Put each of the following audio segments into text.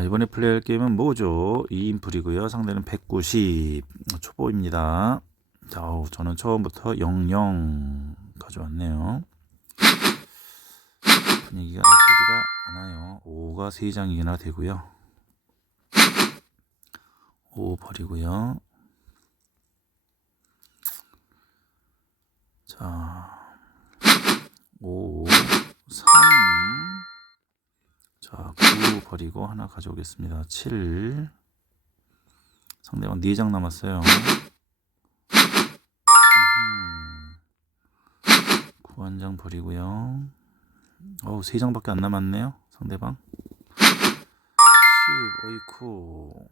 자, 이번에 플레이할 게임은 뭐죠? 2인풀이고요. 상대는 190 초보입니다. 자, 어우, 저는 처음부터 00 가져왔네요. 분위기가 나쁘지가 않아요. 5가 3장이나 되고요. 5 버리고요. 자, 5, 3, 자, 9 버리고 하나 가져오겠습니다. 7. 상대방 4장 남았어요. 9한장 버리고요. 어우, 3장밖에 안 남았네요. 상대방. 10. 어이쿠.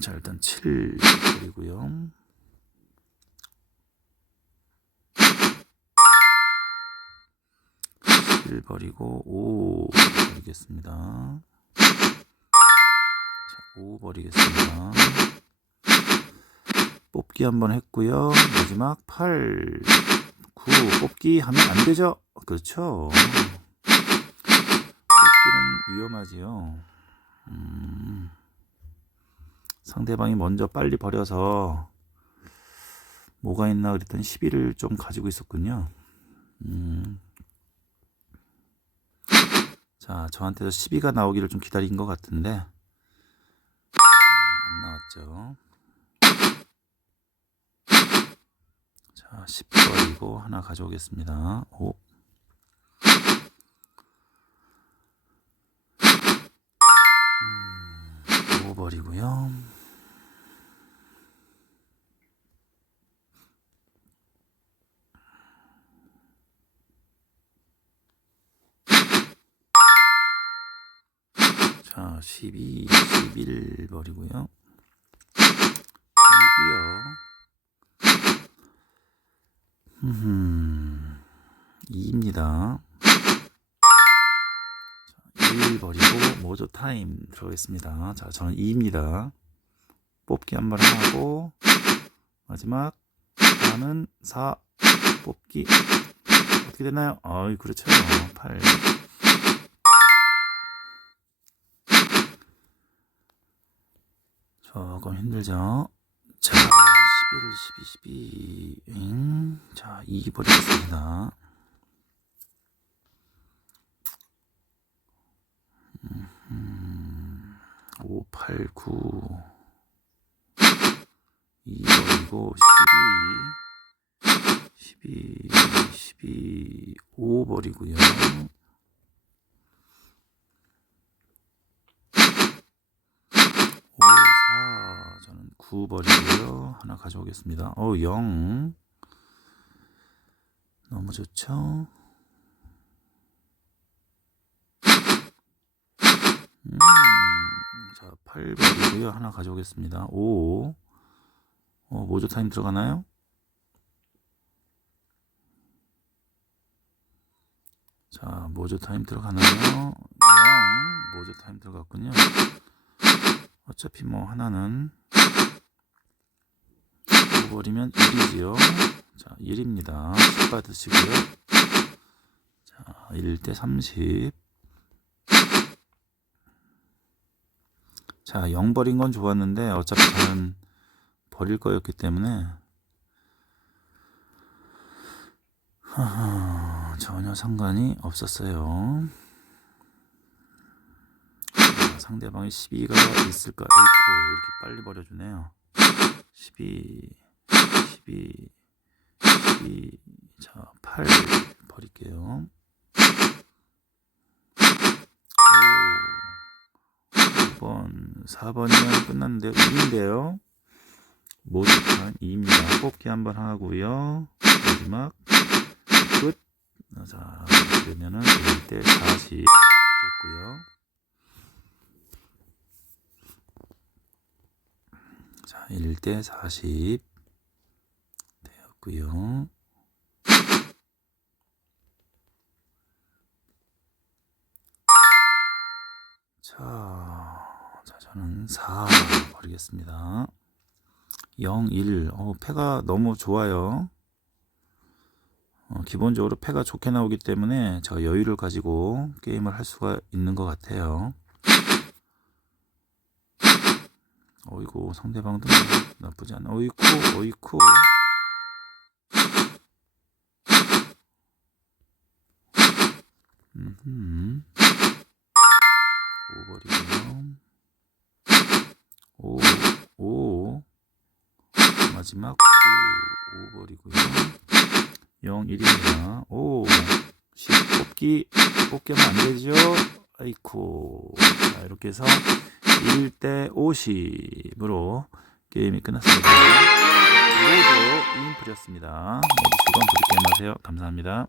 자, 일단 7 버리고요. 일 버리고 5 버리겠습니다. 자, 5 버리겠습니다. 뽑기 한번 했고요. 마지막 8, 9 뽑기 하면 안 되죠? 그렇죠. 뽑기는 위험하지요. 음, 상대방이 먼저 빨리 버려서 뭐가 있나 그랬더니 11을 좀 가지고 있었군요. 음. 자, 저한테도 12가 나오기를 좀 기다린 것 같은데 자, 안 나왔죠. 자, 10 버리고 하나 가져오겠습니다. 5 음, 5 버리고요. 자, 12, 11 버리고요. 6이요. 음, 2입니다. 자, 1 버리고 모조 타임 들어가겠습니다. 자, 저는 2입니다. 뽑기 한 번 하고 마지막 4는 4 뽑기 어떻게 되나요? 어이 그렇죠. 8 조금 힘들죠. 자, 11, 12, 12. 응? 자, 2 버리겠습니다. 음, 5, 8, 9. 2 버리고 12, 12, 12, 5 버리고요. 9 버리고요. 하나 가져오겠습니다. 어, 0. 너무 좋죠? 음, 자, 8 버리고요. 하나 가져오겠습니다. 5. 어, 모조 타임 들어가나요? 자, 모조 타임 들어가나요? 0. 모조 타임 들어갔군요. 어차피 뭐 하나는 버리면 1이지요. 자, 1입니다. 10 받으시고요. 자, 1대 30. 자, 0 버린 건 좋았는데 어차피 저는 버릴 거였기 때문에 전혀 상관이 없었어요. 자, 상대방이 12가 있을까? 에이코 이렇게 빨리 버려주네요. 12, 12, 12, 자, 8 버릴게요. 5, 5번, 4번이면 끝났는데요. 2인데요. 모두 다 2입니다. 뽑기 한번 하고요. 마지막, 끝. 자, 그러면은 1대 40 됐고요. 자, 1대 40 되었고요. 자, 자, 저는 4 버리겠습니다. 0, 1. 어, 패가 너무 좋아요. 어, 기본적으로 패가 좋게 나오기 때문에 제가 여유를 가지고 게임을 할 수가 있는 것 같아요. 어이구 상대방도 나쁘지 않아. 어이쿠 어이쿠. 음. 오버리고요. 오, 오. 마지막 오, 오버리고요. 0, 1입니다. 오, 10 뽑기, 뽑기하면 안 되죠? 아이쿠. 자, 이렇게 해서 1대 50으로 게임이 끝났습니다. 모두 2인풀이었습니다. 모두 즐거운 게임 하세요. 감사합니다.